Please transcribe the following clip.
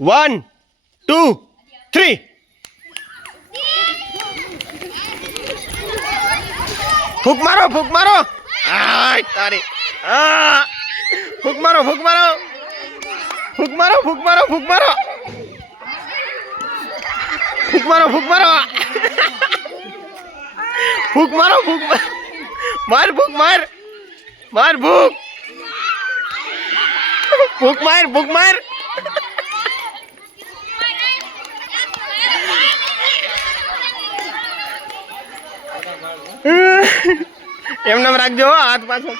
1 2 3 ફૂક મારો આ તારી ફૂક મારો ફૂક મારો ફૂક મારો ફૂક મારો ફૂક મારો ફૂક મારો ફૂક મારો ફૂક મારો ફૂક માર ફૂક માર માર ફૂક ફૂક માર ફૂક માર એમ નામ રાખજો હાથ પાછળ